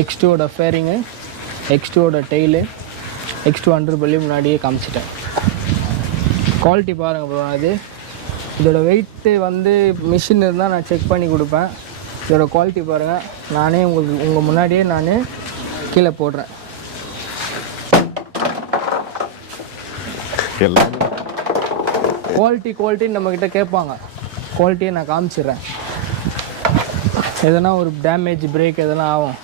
X2 fairing, X2 tail, X2 underbelly முன்னாடியே காமிச்சிட்டேன். Quality பாருங்க bro. இதோட வெயிட் வந்து மிஷின் இருந்தால் நான் செக் பண்ணி கொடுப்பேன். இதோட குவாலிட்டி பாருங்கள். நானே உங்கள் முன்னாடியே நான் கீழே போடுறேன். குவாலிட்டின்னு நம்மக்கிட்ட கேட்பாங்க. குவாலிட்டியை நான் காமிச்சிடுறேன். எதனா ஒரு டேமேஜ் பிரேக் எதனா ஆகும்.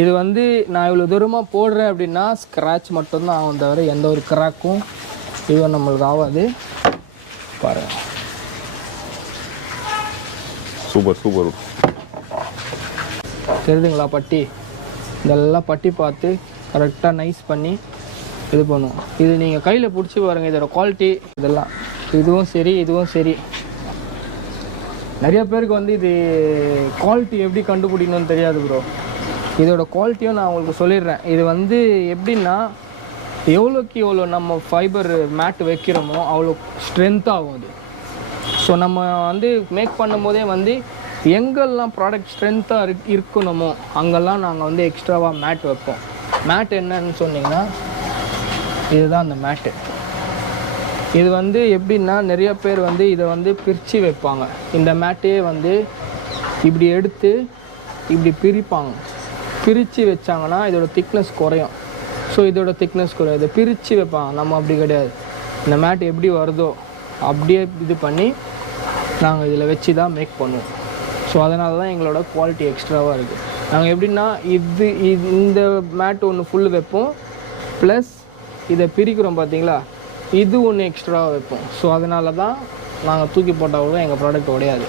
இது வந்து நான் இவ்வளோ தூரமாக போடுறேன் அப்படின்னா ஸ்க்ராட்ச் மட்டும்தான் ஆகும், தவிர எந்த ஒரு கிராக்கும் இதுவும் நம்மளுக்கு ஆகாது. பாருங்கள், சூப்பர் தெரியுதுங்களா? பட்டி இதெல்லாம் பட்டி பார்த்து கரெக்டாக நைஸ் பண்ணி இது பண்ணுவோம். இது நீங்கள் கையில் பிடிச்சி பாருங்கள். இதோட குவாலிட்டி இதெல்லாம் இதுவும் சரி. நிறைய பேருக்கு வந்து இது குவாலிட்டி எப்படி கண்டுபிடிக்கணும்னு தெரியாது ப்ரோ. இதோட குவாலிட்டியும் நான் உங்களுக்கு சொல்லிடுறேன். இது வந்து எப்படின்னா, எவ்வளோக்கு எவ்வளோ நம்ம ஃபைபர் மேட் வைக்கிறோமோ அவ்வளோ ஸ்ட்ரென்த்தாகும் அது. ஸோ நம்ம வந்து மேக் பண்ணும்போதே வந்து எங்கெல்லாம் ப்ராடக்ட் ஸ்ட்ரென்த்தாக இருக்கணுமோ அங்கெல்லாம் நாங்கள் வந்து எக்ஸ்ட்ராவாக மேட் வைப்போம். மேட் என்னன்னு சொன்னிங்கன்னா இதுதான் அந்த மேட்டு. இது வந்து எப்படின்னா, நிறைய பேர் வந்து இதை வந்து பிரித்து வைப்பாங்க. இந்த மேட்டையே வந்து இப்படி எடுத்து இப்படி பிரித்து வச்சாங்கன்னா இதோட திக்னஸ் குறையும். ஸோ இதோட திக்னஸ் குறையும். இதை பிரித்து வைப்பாங்க. நம்ம அப்படி கிடையாது. இந்த மேட் எப்படி வருதோ அப்படியே இது பண்ணி நாங்கள் இதில் வச்சு தான் மேக் பண்ணுவோம். ஸோ அதனால தான் எங்களோட குவாலிட்டி எக்ஸ்ட்ராவாக இருக்குது. நாங்கள் எப்படின்னா இந்த மேட் ஒன்று ஃபுல் வைப்போம், ப்ளஸ் இதை பிரிக்கிறோம் பார்த்தீங்களா, இது ஒன்று எக்ஸ்ட்ராவாக வைப்போம். ஸோ அதனால தான் நாங்கள் தூக்கி போட்டால் கூட எங்கள் ப்ராடக்ட் உடையாது.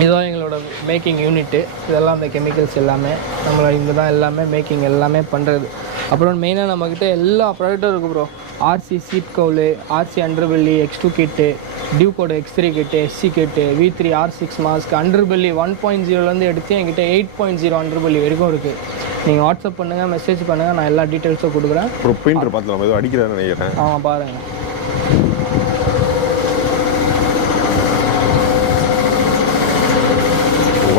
இதுதான் எங்களோட மேக்கிங் யூனிட்டு. இதெல்லாம் அந்த கெமிக்கல்ஸ் எல்லாமே நம்மளோட இங்கே தான் எல்லாமே மேக்கிங் எல்லாமே பண்ணுறது. அப்புறம் மெயினாக நம்மக்கிட்ட எல்லா ப்ராடக்ட்டும் இருக்குது bro. RC seat cowl, RC underbelly, X2 kit, டியூக்கோட X3 kit, SC kit, V3 R6 mask, underbelly 1.0லேருந்து எடுத்து என்கிட்ட 8.0 அண்டர்பெல்லி வரைக்கும் இருக்குது. நீங்கள் வாட்ஸ்அப் பண்ணுங்கள், மெசேஜ் பண்ணுங்கள், நான் எல்லா டீட்டெயில்ஸும் கொடுக்குறேன். அப்புறம் பெயிண்டர் பார்த்துலாம் எதுவும் அடிக்கிறேன்னு நினைக்கிறேன். ஆமாம், பாருங்கள்.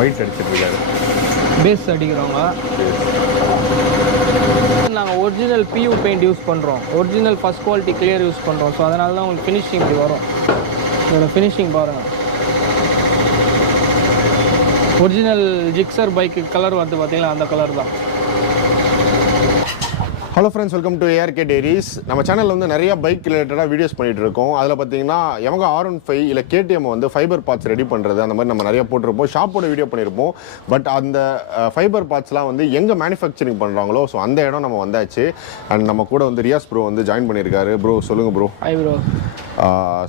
ஒயிட் அடிச்சிருக்காரு, பேஸ் அடிக்கிறவங்க. நாங்கள் ஒரிஜினல் PU பெயிண்ட் யூஸ் பண்ணுறோம். Original first quality clear use பண்ணுறோம். ஸோ அதனால தான் உங்களுக்கு ஃபினிஷிங் இப்படி வரும். இதோட ஃபினிஷிங் பாருங்கள். ஒரிஜினல் ஜிக்ஸர் பைக்கு கலர் வந்து பார்த்தீங்கன்னா அந்த கலர் தான். Hello friends, welcome to ARK Diaries. நம்ம சேனலில் வந்து நிறைய பைக் ரிலேட்டடாக வீடியோஸ் பண்ணிகிட்டு இருக்கோம். அதில் பார்த்தீங்கன்னா YAMAHA R15 இல்லை KTM வந்து ஃபைபர் பார்ட்ஸ் ரெடி பண்ணுறது அந்த மாதிரி நம்ம நிறைய போட்டிருப்போம். ஷாப்போட வீடியோ பண்ணியிருப்போம். பட் அந்த ஃபைபர் பார்ட்ஸ்லாம் வந்து எங்கே மேனுஃபேக்சரிங் பண்ணுறாங்களோ ஸோ அந்த இடம் நம்ம வந்தாச்சு. அண்ட் நம்ம கூட வந்து ரியாஸ் ப்ரோ வந்து ஜாயின் பண்ணியிருக்காரு. ப்ரோ சொல்லுங்கள் ப்ரோ. Hi bro.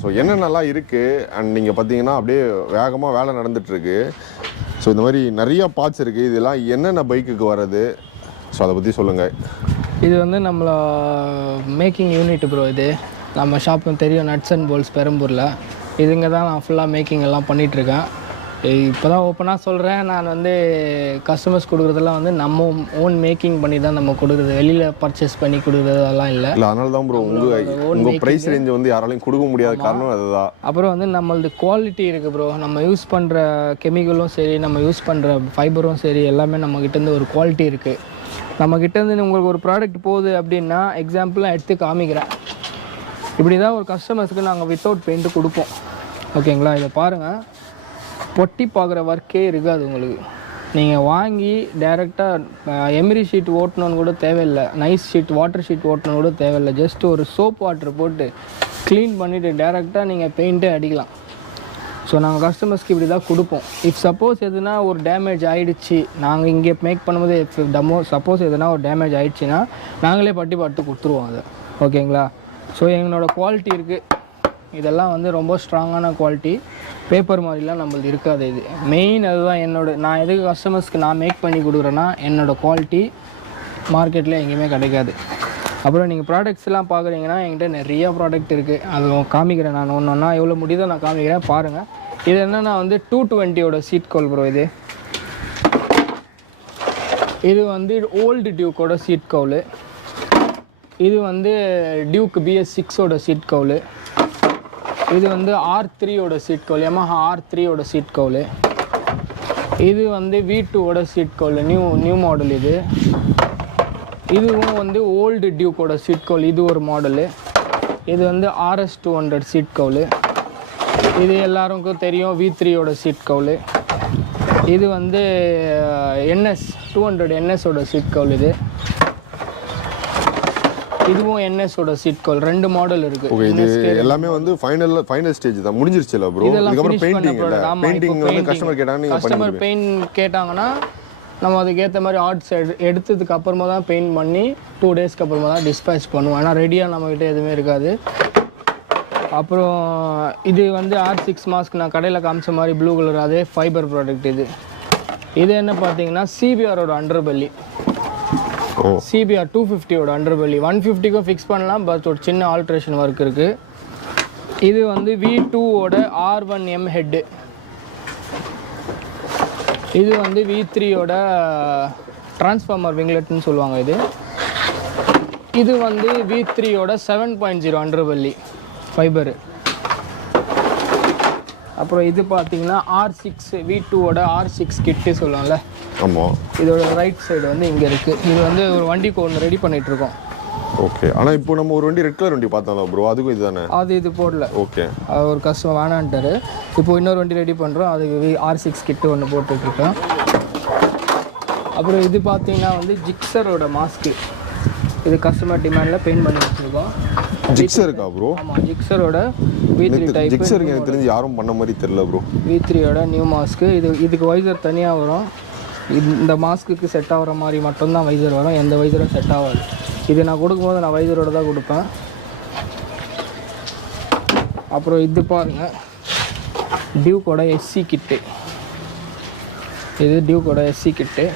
ஸோ என்னென்னலாம் இருக்குது அண்ட் நீங்கள் பார்த்தீங்கன்னா அப்படியே வேகமாக வேலை நடந்துகிட்ருக்கு. ஸோ இந்த மாதிரி நிறையா பார்ட்ஸ் இருக்குது. இதெல்லாம் என்னென்ன பைக்குக்கு வர்றது, ஸோ அதை பற்றி சொல்லுங்கள். இது வந்து நம்மள மேக்கிங் யூனிட் ப்ரோ. இது நம்ம ஷாப்பும் தெரியும், நட்ஸண்ட்போல்ட்ஸ் பெரம்பூரில். இதுங்க தான் நான் ஃபுல்லாக மேக்கிங் எல்லாம் பண்ணிகிட்ருக்கேன். இப்போ தான் ஓப்பனாக சொல்கிறேன். நான் வந்து கஸ்டமர்ஸ் கொடுக்குறதெல்லாம் வந்து நம்ம ஓன் மேக்கிங் பண்ணி தான் நம்ம கொடுக்குறது. வெளியில் பர்ச்சேஸ் பண்ணி கொடுக்குறதெல்லாம் இல்லை. அதனால தான் ப்ரோ உங்கள் ப்ரைஸ் ரேஞ்ச் வந்து யாராலையும் கொடுக்க முடியாத காரணம் அதுதான். அப்புறம் வந்து நம்மளது குவாலிட்டி இருக்குது ப்ரோ. நம்ம யூஸ் பண்ணுற கெமிக்கலும் சரி, நம்ம யூஸ் பண்ணுற ஃபைபரும் சரி, எல்லாமே நம்மக்கிட்டேருந்து ஒரு குவாலிட்டி இருக்குது. நம்மக்கிட்டேருந்து உங்களுக்கு ஒரு ப்ராடக்ட் போகுது அப்படின்னா எக்ஸாம்பிளாக எடுத்து காமிக்கிறேன். இப்படி தான் ஒரு கஸ்டமர்ஸுக்கு நாங்கள் வித்தவுட் பெயிண்ட்டு கொடுப்போம். ஓகேங்களா? இதை பாருங்கள். பொட்டி பார்க்குற ஒர்க்கே இருக்காது உங்களுக்கு. நீங்கள் வாங்கி டைரெக்டாக எம்ரி ஷீட் ஓட்டணுன்னு கூட தேவையில்லை, நைஸ் ஷீட் வாட்டர் ஷீட் ஓட்டணுன்னு கூட தேவையில்லை. ஜஸ்ட் ஒரு சோப் வாட்டர் போட்டு க்ளீன் பண்ணிவிட்டு டைரெக்டாக நீங்கள் பெயிண்ட்டே அடிக்கலாம். ஸோ நாங்கள் கஸ்டமர்ஸ்க்கு இப்படி தான் கொடுப்போம். இஃப் சப்போஸ் எதுனா ஒரு டேமேஜ் ஆகிடுச்சு, நாங்கள் இங்கே மேக் பண்ணும்போது சப்போஸ் எதுனா ஒரு டேமேஜ் ஆகிடுச்சின்னா நாங்களே பட்டி பார்த்து கொடுத்துருவோம் அதை. ஓகேங்களா? ஸோ எங்களோட குவாலிட்டி இருக்குது. இதெல்லாம் வந்து ரொம்ப ஸ்ட்ராங்கான குவாலிட்டி. பேப்பர் மாதிரிலாம் நம்மளுக்கு இருக்காது. இது மெயின் அதுதான் நான் எதுக்கு கஸ்டமர்ஸ்க்கு நான் மேக் பண்ணி கொடுக்குறேன்னா என்னோடய குவாலிட்டி மார்க்கெட்டில் எங்கேயுமே கிடைக்காது. அப்புறம் நீங்கள் ப்ராடக்ட்ஸ்லாம் பார்க்குறீங்கன்னா என்கிட்ட நிறையா ப்ராடக்ட் இருக்குது. அது காமிக்கிறேன் நான் ஒன்றா எவ்வளோ முடியுதோ நான் காமிக்கிறேன். பாருங்கள். இது என்னென்னா வந்து 220ஓட சீட் கவுல் ப்ரோ. இது வந்து ஓல்டு டியூக்கோட சீட் கவுலு. இது வந்து டியூக் BS6ஓட சீட் கவுலு. இது வந்து R3ஓட சீட் கவுல், YAMAHA R3ஓட சீட் கவுலு. இது வந்து V2ஓட சீட் கவுல், நியூ மாடல் இது. இதுவும் வந்து ஓல்டு டியூக்கோட சீட் கவுல், இது ஒரு மாடலு. இது வந்து RS 200 சீட் கவுல். இது எல்லாருக்கும் தெரியும் V3ஓட சீட் கவுல். இது வந்து NS 200 NSஓட சீட் கவுல். இதுவும் NSஓட சீட் கவுல். 2 மாடல் இருக்கு. ஓகே, இது எல்லாமே வந்து ஃபைனல் ஸ்டேஜ் தான், முடிஞ்சிருச்சுல ப்ரோ. இதுக்கு அப்புறம் பெயிண்டிங் இல்ல. பெயிண்டிங் வந்து கஸ்டமர் கேட்டாங்க, நீங்க கஸ்டமர் பெயிண்ட் கேட்டாங்கன்னா நம்ம அதுக்கு ஏத்த மாதிரி ஆர்ட்ஸ் எடுத்ததுக்கு அப்புறமா தான் பெயிண்ட் பண்ணி 2 டேஸ்க்கு அப்புறமா தான் டிஸ்பேட்ச் பண்ணுவோம். ஏன்னா ரெடியா நம்ம கிட்ட எதுவுமே இருக்காது. அப்புறம் இது வந்து R6 மாஸ்க் நான் கடையில் காமிச்ச மாதிரி ப்ளூ கலர், அதே ஃபைபர் ப்ராடக்ட் இது. இது என்ன பார்த்தீங்கன்னா CBRஓட அண்டர்பெல்லி. CBR 250ஓட underbelly. 150க்கும் ஃபிக்ஸ் பண்ணலாம், பட் ஒரு சின்ன ஆல்ட்ரேஷன் ஒர்க் இருக்குது. இது வந்து V2ஓட R1M ஹெட்டு. இது வந்து V3ஓட டிரான்ஸ்ஃபார்மர் விங்லெட்னு சொல்லுவாங்க. இது வந்து V3ஓட 7.0 அண்டர்பெல்லி ஃபைபரு. அப்புறம் இது பார்த்தீங்கன்னா R6 V2ஓட R6 கிட்டு சொல்லுவாங்கல்ல. ஆமாம். இதோட ரைட் சைடு வந்து இங்கே இருக்குது. இது வந்து ஒரு வண்டிக்கு ஒன்று ரெடி பண்ணிட்டு இருக்கோம். ஓகே. ஆனால் இப்போ நம்ம ஒரு வண்டி ரெட் கலர் வண்டி பார்த்தோம்ல ப்ரோ, அதுக்கும் இதுதானே? இது போடல. ஓகே. ஒரு கஸ்டமர் வேணான்ட்டாரு. இப்போ இன்னொரு வண்டி ரெடி பண்ணுறோம், அதுக்கு R6 கிட்டு ஒன்று போட்டுட்ருக்கோம். அப்புறம் இது பார்த்தீங்கன்னா வந்து ஜிக்ஸரோட மாஸ்க்கு. இது கஸ்டமர் டிமாண்டில் பெயிண்ட் பண்ணி வச்சுருக்கோம். ஜிக்ஸர் இருக்கா ப்ரோ? ஆமாம், ஜிக்ஸரோட V3 டைப். ஜிக்ஸர் எனக்கு தெரிஞ்சு யாரும் பண்ண மாதிரி தெரியல ப்ரோ. V3ஓட நியூ மாஸ்க்கு. இதுக்கு வைசர் தனியாக வரும். இந்த மாஸ்க்குக்கு செட் ஆகிற மாதிரி மட்டும்தான் வைசர் வரும், எந்த வைசரும் செட் ஆகாது. இது நான் கொடுக்கும்போது நான் வைசரோட தான் கொடுப்பேன். அப்புறம் இது பாருங்கள், டியூக்கோட SC கிட்டு. இது டியூக்கோட SC கிட்டு.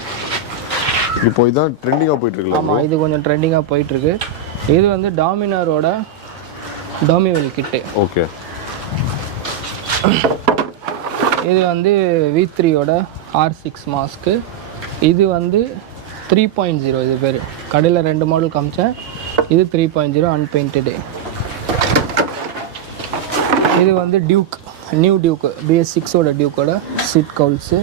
இப்போ இதான் ட்ரெண்டிங்காக போயிட்டுருக்கு. ஆமாம், இது கொஞ்சம் ட்ரெண்டிங்காக போயிட்டுருக்கு. இது வந்து டாமினாரோட டாமிவெல் கிட்டு. ஓகே. இது வந்து V3ஓட R6 மாஸ்க்கு. இது வந்து 3.0. இது பேர் கடையில் 2 மாடல் காமிச்சேன். இது 3.0 அன்பெயிண்டடு. இது வந்து டியூக், நியூ டியூக்கு, BS6ஓட டியூக்கோட சீட் கவுல்ஸு.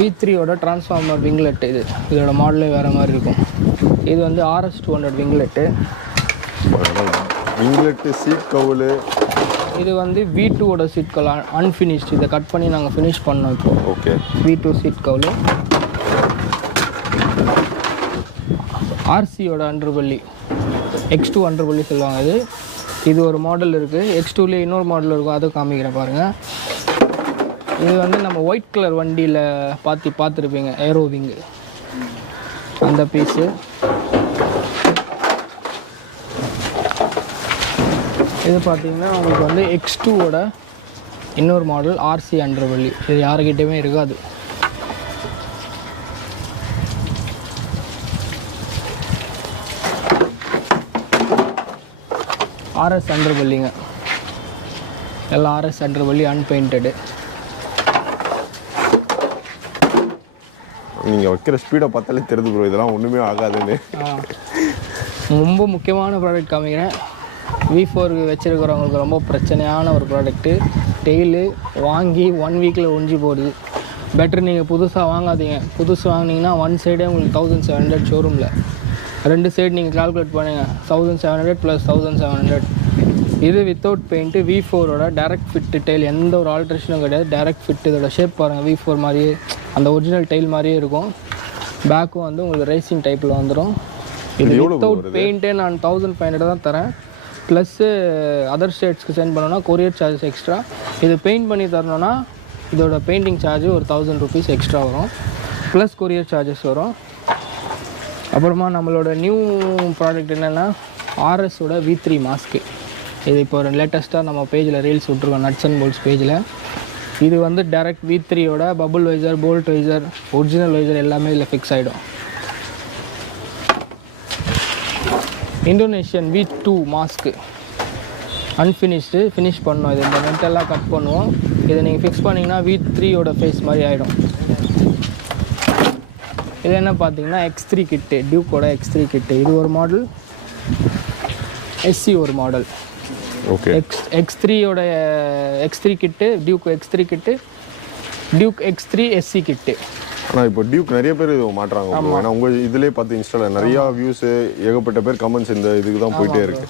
V3ஓட டிரான்ஸ்ஃபார்மர் விங்லெட். இதோட மாடலே வேறு மாதிரி இருக்கும். இது வந்து RS 200 விங்லெட்டு. விங்லெட்டு சீட் கவுலு. இது வந்து V2ஓட சீட் கவுல் அன்ஃபினிஷ்டு. இதை கட் பண்ணி நாங்கள் ஃபினிஷ் பண்ணோம் இப்போ. ஓகே. V2 சீட் கவுல். RCயோட அண்டர்பெல்லி, X2 அண்டர்பெல்லி சொல்லுவாங்க. இது ஒரு மாடல் இருக்குது. X2லேயே இன்னொரு மாடல் இருக்கும், அதை காமிக்கிறேன் பாருங்கள். இது வந்து நம்ம ஒயிட் கலர் வண்டியில் பார்த்துருப்பீங்க, ஏரோ விங்கு, அந்த பீஸு. இது பார்த்தீங்கன்னா உங்களுக்கு வந்து X2ஓட இன்னொரு மாடல் RC அண்டர்பெல்லி. இது யாருக்கிட்டேயுமே இருக்காது. RS அண்டர்பெல்லிங்க, எல்லாம் RS அண்டர்பெல்லி அன்பெயிண்டடு. நீங்கள் வைக்கிற ஸ்பீடை பார்த்தாலே தெரிஞ்சு ப்ரோ, இதெல்லாம் ஒன்றுமே ஆகாதுன்னு. ரொம்ப முக்கியமான ப்ராடக்ட் காமிக்கிறேன். V4 வச்சுருக்கிறவங்களுக்கு ரொம்ப பிரச்சனையான ஒரு ப்ராடக்ட்டு. டெய்லு வாங்கி 1 வீக்கில் ஒஞ்சி போடுது. பெட்டர் நீங்கள் புதுசாக வாங்காதீங்க. புதுசு வாங்கினீங்கன்னா 1 சைடே உங்களுக்கு 1700 ஷோரூமில். 2 சைடு நீங்கள் கால்குலேட் பண்ணுங்கள், 1700 + 1700. இது வித்தவுட் பெயிண்ட்டு. V4ஓட டேரக்ட் ஃபிட்டு டைல், எந்த ஒரு ஆல்ட்ரேஷனும் கிடையாது, டேரக்ட் ஃபிட். இதோட ஷேப் பாருங்கள், V4 மாதிரியே, அந்த ஒரிஜினல் டைல் மாதிரியே இருக்கும். பேக்கும் வந்து உங்களுக்கு ரேசிங் டைப்பில் வந்துடும். இது வித்தவுட் பெயிண்ட்டே நான் 1500 தான் தரேன். ப்ளஸ்ஸு அதர் ஸ்டேட்ஸ்க்கு சென்ட் பண்ணோன்னா கொரியர் சார்ஜஸ் எக்ஸ்ட்ரா. இது பெயிண்ட் பண்ணி தரணுன்னா இதோட பெயிண்டிங் சார்ஜு ஒரு 1000 rupees எக்ஸ்ட்ரா வரும், ப்ளஸ் கொரியர் சார்ஜஸ் வரும். அப்புறமா நம்மளோட நியூ ப்ராடக்ட் என்னென்னா RSஓட V3 மாஸ்க்கு. இது இப்போ ஒரு லேட்டஸ்ட்டாக நம்ம பேஜில் ரீல்ஸ் விட்ருக்கோம், Nutsandbolts பேஜில். இது வந்து டேரக்ட் V3ஓட bubble visor, bold visor, original visor எல்லாமே இதில் ஃபிக்ஸ் ஆகிடும். Indonesian V2 mask unfinished, finish பண்ணோம். இது இந்த நெட்டெல்லாம் கட் பண்ணுவோம். இதை நீங்கள் ஃபிக்ஸ் பண்ணிங்கன்னா V3ஓட ஃபேஸ் மாதிரி ஆகிடும். இது என்ன பார்த்தீங்கன்னா X3 கிட்டு, டியூக்கோட X3 கிட்டு. இது ஒரு மாடல், SC ஒரு மாடல். ஓகே. X3ஓட X3 கிட்டு, டியூக் X3 கிட்டு. டியூக் X3 SC கிட்டு. ஆனால் இப்போ டியூக் நிறைய பேர் இது மாட்டுறாங்க bro. ஏன்னா உங்கள் இதுலேயே பார்த்து இன்ஸ்டாவில் நிறையா வியூஸு ஏகப்பட்ட பேர் கமெண்ட்ஸ் இந்த இதுக்கு தான் போயிட்டே இருக்கு.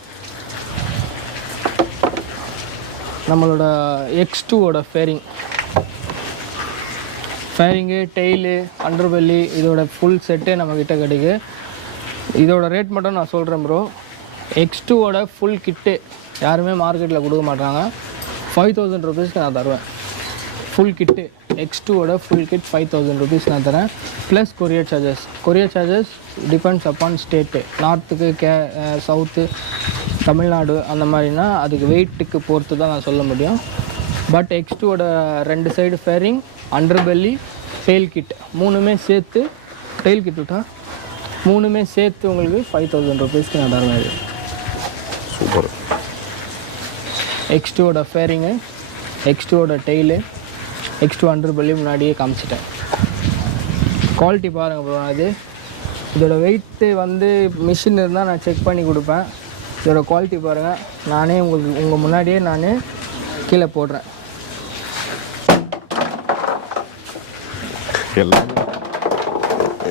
நம்மளோட X2ஓட ஃபேரிங்கு டெய்லு அண்டர்பெல்லி இதோட ஃபுல் செட்டே நம்மக்கிட்ட கிடைக்கு. இதோட ரேட் மட்டும் நான் சொல்கிறேன் ப்ரோ. X2ஓட ஃபுல் கிட்டு யாருமே மார்க்கெட்டில் கொடுக்க மாட்டாங்க. 5000 ருபீஸ்க்கு நான் தருவேன் ஃபுல் கிட்டு. X2ஓட ஃபுல் கிட் 5000 ருபீஸ் நான் தரேன். Plus courier charges depends upon state. நார்த்துக்கு சவுத்து தமிழ்நாடு அந்த மாதிரினா அதுக்கு வெயிட்டுக்கு பொறுத்து தான் நான் சொல்ல முடியும். பட் X2ஓட 2 side fairing underbelly tail kit மூணுமே சேர்த்து டெயில் கிட் விட்டா மூணுமே சேர்த்து உங்களுக்கு 5000 ருபீஸ்க்கு நான் தருவேன். சூப்பர். X2ஓட ஃபேரிங்கு X2ஓட டெய்லு X2 அண்டர்பெல்லி முன்னாடியே காமிச்சிட்டேன். குவாலிட்டி பாருங்கள் ப்ரோ. இதோட வெயிட்டு வந்து மிஷின் இருந்தால் நான் செக் பண்ணி கொடுப்பேன். இதோட குவாலிட்டி பாருங்கள். நானே உங்கள் முன்னாடியே நான் கீழே போடுறேன்.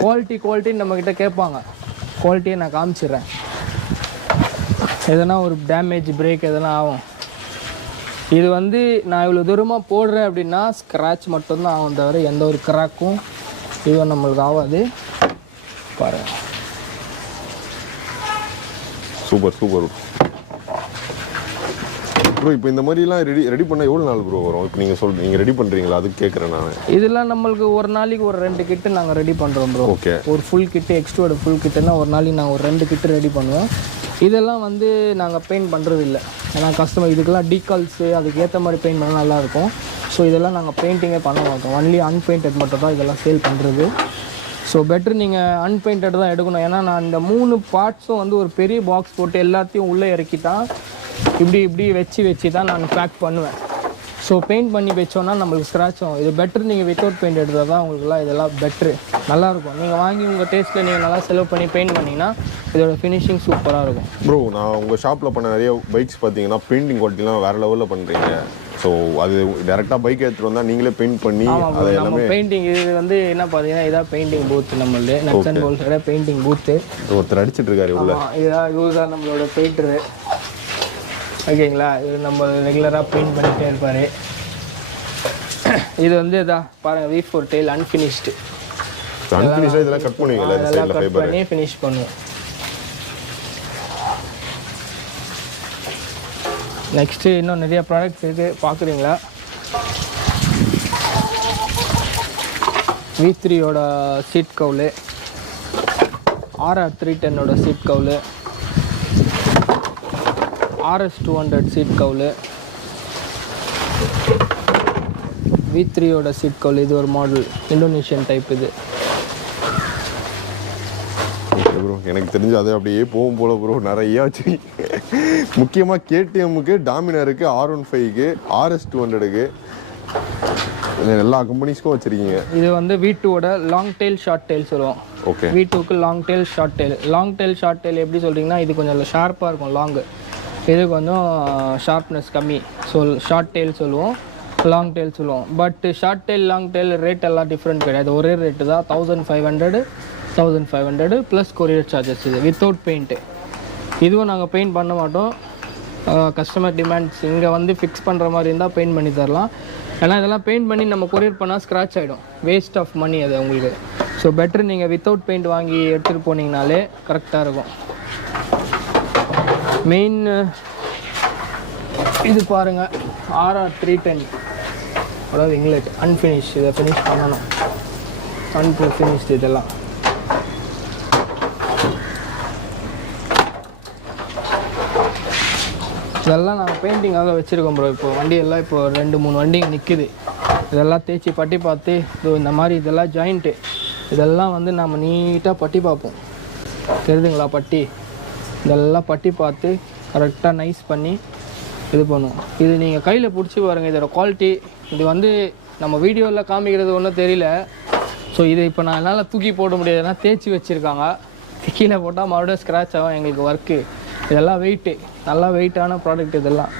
குவாலிட்டின்னு நம்மக்கிட்ட கேட்பாங்க. குவாலிட்டியை நான் காமிச்சிடுறேன். எதனா ஒரு டேமேஜ் பிரேக் எதனா ஆகும். இது வந்து நான் இவ்வளோ தூரமாக போடுறேன் அப்படின்னா ஸ்க்ராட்ச் மட்டும்தான் ஆகும், தவிர எந்த ஒரு கிராக்கும் இதுவும் நம்மளுக்கு ஆகாது. பாருங்கள். Super bro. இப்போ இந்த மாதிரிலாம் ரெடி பண்ண எவ்வளோ நாள் ப்ரோ வரும்? இப்போ நீங்கள் ரெடி பண்ணுறீங்களா? அதுக்கு கேட்குறேன் நான். இதெல்லாம் நம்மளுக்கு ஒரு நாளைக்கு ஒரு 2 கிட்டு நாங்கள் ரெடி பண்ணுறோம் ப்ரோ. ஓகே. ஒரு ஃபுல் கிட்டு X2ஓட ஃபுல் கிட்டுன்னா ஒரு நாளைக்கு நாங்கள் ஒரு 2 கிட்டு ரெடி பண்ணுவோம். இதெல்லாம் வந்து நாங்கள் பெயிண்ட் பண்ணுறது இல்லை. ஏன்னா கஸ்டமர் இதுக்கெல்லாம் டீகால்ஸு அதுக்கு ஏற்ற மாதிரி பெயிண்ட் பண்ணால் நல்லாயிருக்கும். ஸோ இதெல்லாம் நாங்கள் பெயிண்டிங்கே பண்ண மாட்டோம். ஒன்லி அன்பெயிண்டட் மட்டும் தான் இதெல்லாம் சேல் பண்ணுறது. ஸோ பெட்ரு நீங்கள் அன்பெயிண்டட் தான் எடுக்கணும். ஏன்னா நான் இந்த 3 பார்ட்ஸும் வந்து ஒரு பெரிய பாக்ஸ் போட்டு எல்லாத்தையும் உள்ளே இறக்கி தான் இப்படி வச்சு தான் நான் பேக் பண்ணுவேன். ஸோ பெயிண்ட் பண்ணி வச்சோன்னா நம்மளுக்கு ஸ்க்ராட்ச் ஆகும். இது பெட்ரு நீங்கள் வித்தவுட் பெயிண்ட் எடுத்தால் தான் உங்களுக்குலாம் இதெல்லாம் பெட்ரு நல்லாயிருக்கும். நீங்கள் வாங்கி உங்கள் டேஸ்ட்டில் நீங்கள் நல்லா செலவு பண்ணி பெயிண்ட் பண்ணிங்கன்னா இதோட ஃபினிஷிங் சூப்பராக இருக்கும். ப்ரோ, நான் உங்கள் ஷாப்பில் பண்ண நிறைய பைக்ஸ் பார்த்தீங்கன்னா பெயிண்டிங் குவாலிட்டிலாம் வேறு லெவலில் பண்ணுறீங்க. ஸோ அது டேரெக்டாக பைக் எடுத்துகிட்டு வந்தால் நீங்களே பெயிண்ட் பண்ணி அதை எல்லாமே பெயிண்டிங். இது வந்து என்ன பார்த்தீங்கன்னா இதான் பெயிண்டிங் பூத்து. நம்மளது நட்சன்போல்ஸோட பெயிண்டிங் பூத்து. ஒருத்தர் அடிச்சிட்டு இருக்காரு உள்ள. இதான் நம்மளோட பெயிண்டரு. ஓகேங்களா? இது நம்ம ரெகுலராக பெயிண்ட் பண்ணிகிட்டே இருப்பார். இது வந்து இதான் பாருங்கள் V4 டெயில் அன்ஃபினிஷ்டு. இதெல்லாம் கட் பண்ணுவீங்களா? இதெல்லாம் கட் பண்ணி ஃபினிஷ் பண்ணுவோம். நெக்ஸ்ட்டு இன்னும் நிறைய ப்ராடக்ட்ஸ் இருக்குது, பார்க்குறீங்களா? V3ஓட சீட் கவுலு, RR 310ஓட seat cowl, RS 200 seat cowl, V3ஓட சீட் கவுல். இது ஒரு மாடல் இந்தோனேஷியன் டைப். இது ப்ரோ எனக்கு தெரிஞ்சு அது அப்படியே போகும் போல ப்ரோ. நிறையா வச்சு முக்கியமாக KTMக்கு, டாமினருக்கு, R15க்கு, RS 200க்கு எல்லா கம்பெனிஸ்க்கும் வச்சுருக்கீங்க. இது வந்து V2ஓட லாங் டெயில் ஷார்ட் டெயில் சொல்லுவோம். ஓகே. V2க்கு long tail short tail. Long tail short tail எப்படி சொல்கிறீங்கன்னா இது கொஞ்சம் ஷார்ப்பாக இருக்கும் லாங்கு. இது கொஞ்சம் ஷார்ப்னஸ் கம்மி. ஸோ ஷார்ட் டெயில் சொல்லுவோம், லாங் டெயில் சொல்லுவோம். But short tail long tail rate எல்லாம் டிஃப்ரெண்ட் கிடையாது. ஒரே ரேட்டு தான். 1500 ப்ளஸ் கொரியர் சார்ஜஸ். இது வித்தவுட் பெயிண்ட்டு. இதுவும் நாங்கள் பெயிண்ட் பண்ண மாட்டோம். கஸ்டமர் டிமாண்ட்ஸ் இங்கே வந்து ஃபிக்ஸ் பண்ணுற மாதிரி இருந்தால் பெயிண்ட் பண்ணி தரலாம். ஏன்னா இதெல்லாம் பெயிண்ட் பண்ணி நம்ம கொரியர் பண்ணால் ஸ்க்ராட்ச் ஆகிடும். வேஸ்ட் ஆஃப் மணி அது உங்களுக்கு. ஸோ பெட்ரு நீங்கள் வித்தவுட் பெயிண்ட் வாங்கி எடுத்துகிட்டு போனீங்கனாலே கரெக்டாக இருக்கும். மெயின் இது பாருங்கள், RR 310 அதாவது இங்கிலீஷ் அன்ஃபினிஷ். இதை ஃபினிஷ் பண்ணணும். அன்ஃபினிஷ்டு இதெல்லாம். இதெல்லாம் நாங்கள் பெயிண்டிங்காக வச்சுருக்கோம் ப்ரோ. இப்போ வண்டியெல்லாம் இப்போ 2-3 வண்டிங்க நிற்கிது. இதெல்லாம் தேய்ச்சி பட்டி பார்த்து இந்த மாதிரி இதெல்லாம் ஜாயிண்ட்டு இதெல்லாம் வந்து நம்ம நீட்டாக பட்டி பார்ப்போம். தெரியுதுங்களா? பட்டி இதெல்லாம் பட்டி பார்த்து கரெக்டாக நைஸ் பண்ணி இது பண்ணுவோம். இது நீங்கள் கையில் பிடிச்சி பாருங்கள். இதோட குவாலிட்டி இது வந்து நம்ம வீடியோவில் காமிக்கிறது ஒன்றும் தெரியல. ஸோ இதை இப்போ நான் என்னால் தூக்கி போட முடியாதுன்னா தேய்ச்சி வச்சுருக்காங்க. கீழே போட்டால் மறுபடியும் ஸ்க்ராட்ச் ஆகும் எங்களுக்கு ஒர்க்கு. இதெல்லாம் வெயிட்டு, நல்லா வெயிட்டான ப்ராடக்ட் இதெல்லாம்.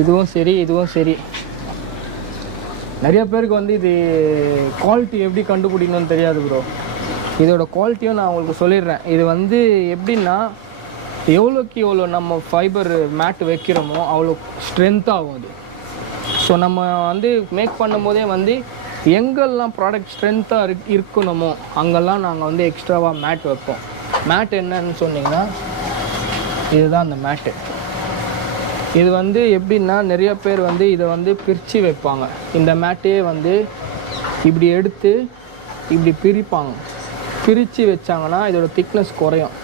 இதுவும் சரி இதுவும் சரி. நிறைய பேருக்கு வந்து இது குவாலிட்டி எப்படி கண்டுபிடிக்கணும்னு தெரியாது ப்ரோ. இதோட குவாலிட்டியும் நான் உங்களுக்கு சொல்லிடுறேன். இது வந்து எப்படின்னா எவ்வளோக்கு எவ்வளோ நம்ம ஃபைபர் மேட் வைக்கிறோமோ அவ்வளோ ஸ்ட்ரென்த் ஆகும் அது. ஸோ நம்ம வந்து மேக் பண்ணும்போதே வந்து எங்கெல்லாம் ப்ராடக்ட் ஸ்ட்ரென்த்தாக இருக்கணுமோ அங்கெல்லாம் நாங்கள் வந்து எக்ஸ்ட்ராவாக மேட் வைப்போம். மேட் என்னன்னு சொன்னிங்கன்னா இதுதான் அந்த மேட்டு. இது வந்து எப்படின்னா நிறைய பேர் வந்து இதை வந்து பிரித்து வைப்பாங்க. இந்த மேட்டையே வந்து இப்படி எடுத்து இப்படி பிரிப்பாங்க. பிரித்து வச்சாங்கன்னா இதோட திக்னஸ் குறையும்.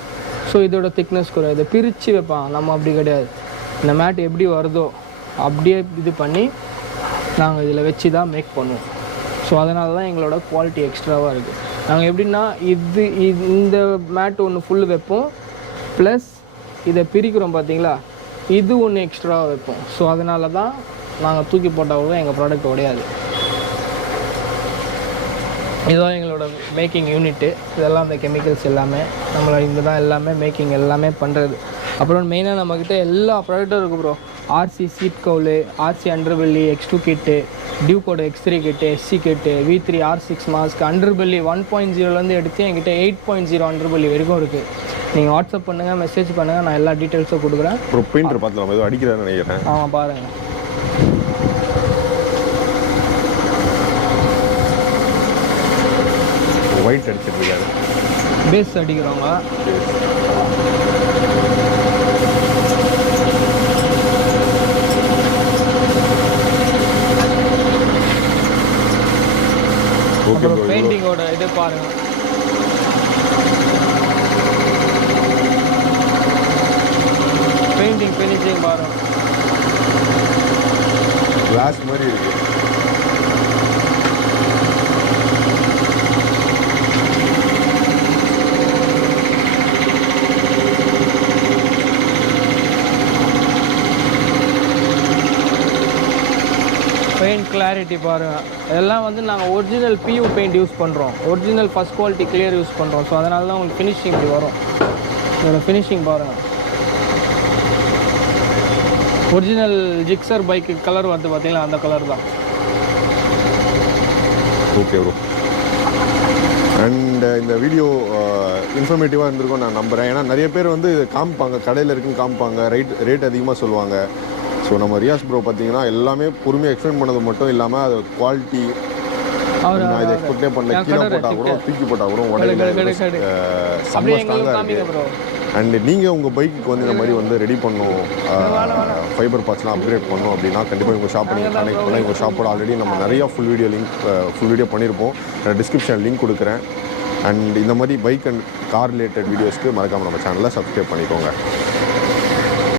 ஸோ இதோட திக்னஸ் குறையும். இதை பிரித்து வைப்பாங்க. நம்ம அப்படி கிடையாது. இந்த மேட் எப்படி வருதோ அப்படியே இது பண்ணி நாங்கள் இதில் வச்சு தான் மேக் பண்ணுவோம். ஸோ அதனால தான் எங்களோட குவாலிட்டி எக்ஸ்ட்ராவாக இருக்குது. நாங்கள் எப்படின்னா இந்த மேட் ஒன்று ஃபுல்லு வைப்போம், ப்ளஸ் இதை பிரிக்கிறோம் பார்த்தீங்களா, இது ஒன்று எக்ஸ்ட்ராவாக வைப்போம். ஸோ அதனால தான் நாங்கள் தூக்கி போட்டால் கூட எங்கள் ப்ராடக்ட் உடையாது. இதுதான் எங்களோட மேக்கிங் யூனிட்டு. இதெல்லாம் அந்த கெமிக்கல்ஸ் எல்லாமே நம்மளோட இங்கே தான் எல்லாமே மேக்கிங் எல்லாமே பண்ணுறது. அப்புறம் மெயினாக நம்மக்கிட்ட எல்லா ப்ராடக்ட்டும் இருக்குது bro. RC seat cowl, RC underbelly, X2 kit, டியூக்கோட X3 kit, SC kit, V3 R6 mask, underbelly 1.0லேருந்து எடுத்து என்கிட்ட 8.0 அண்டர்பெல்லி வரைக்கும் இருக்குது. நீங்கள் வாட்ஸ்அப் பண்ணுங்கள், மெசேஜ் பண்ணுங்கள், நான் எல்லா டீட்டெயில்ஸும் கொடுக்குறேன். அப்புறம் பெயிண்டர் பார்த்துலாம் எதுவும் அடிக்கிறேன்னு நினைக்கிறேன். ஆமாம் பாருங்கள். ஒயிட் அடிச்சிருக்காரு, பேஸ் அடிக்கிறவங்க. அப்புறம் பெயிண்டிங்கோட இது பாருங்கள். பெயிண்டிங் ஃபினிஷிங் பாருங்கள், கிளாஸ் மாதிரி இருக்கு. பெயிண்ட் கிளாரிட்டி பாருங்கள். இதெல்லாம் வந்து நாங்கள் ஒரிஜினல் PU பெயிண்ட் யூஸ் பண்ணுறோம். Original first quality clear use பண்ணுறோம். ஸோ அதனால தான் உங்களுக்கு ஃபினிஷிங் இப்படி வரும். இதோட ஃபினிஷிங் பாருங்கள். ஒரிஜினல் ஜிக்ஸர் பைக்கு கலர் வந்து பார்த்தீங்கன்னா அந்த கலர் தான். Okay bro. அண்ட் இந்த வீடியோ இன்ஃபர்மேட்டிவாக இருந்திருக்கும் நான் நம்புகிறேன். ஏன்னா நிறைய பேர் வந்து காமிப்பாங்க, கடையில் இருக்குன்னு காமிப்பாங்க, ரேட் அதிகமாக சொல்லுவாங்க. ஸோ நம்ம ரியாஸ் ப்ரோ பார்த்தீங்கன்னா எல்லாமே பொறுமையாக எக்ஸ்பிளைன் பண்ணது மட்டும் இல்லாமல் அது குவாலிட்டி நான் இதை எக்ஸ்பெக்டே பண்ணல. கீழே போட்டால் கூட தூக்கி போட்டால் கூட உடையில செம்ம ஸ்ட்ராங்காக இருக்குது. அண்ட் நீங்கள் உங்கள் பைக்குக்கு வந்து இந்த மாதிரி வந்து ரெடி பண்ணணும், ஃபைபர் பார்ட்ஸ்லாம் அப்கிரேட் பண்ணணும் அப்படின்னா கண்டிப்பாக உங்கள் ஷாப் நீங்கள் கனெக்ட் பண்ணால் உங்கள் ஷாப்போட ஆல்ரெடி நம்ம நிறையா ஃபுல் வீடியோ பண்ணியிருப்போம். டிஸ்கிரிப்ஷன் லிங்க் கொடுக்குறேன். அண்ட் இந்த மாதிரி பைக் அண்ட் கார் ரிலேட்டட் வீடியோஸ்க்கு மறக்காமல் நம்ம சேனலில் சப்ஸ்கிரைப் பண்ணிக்கோங்க.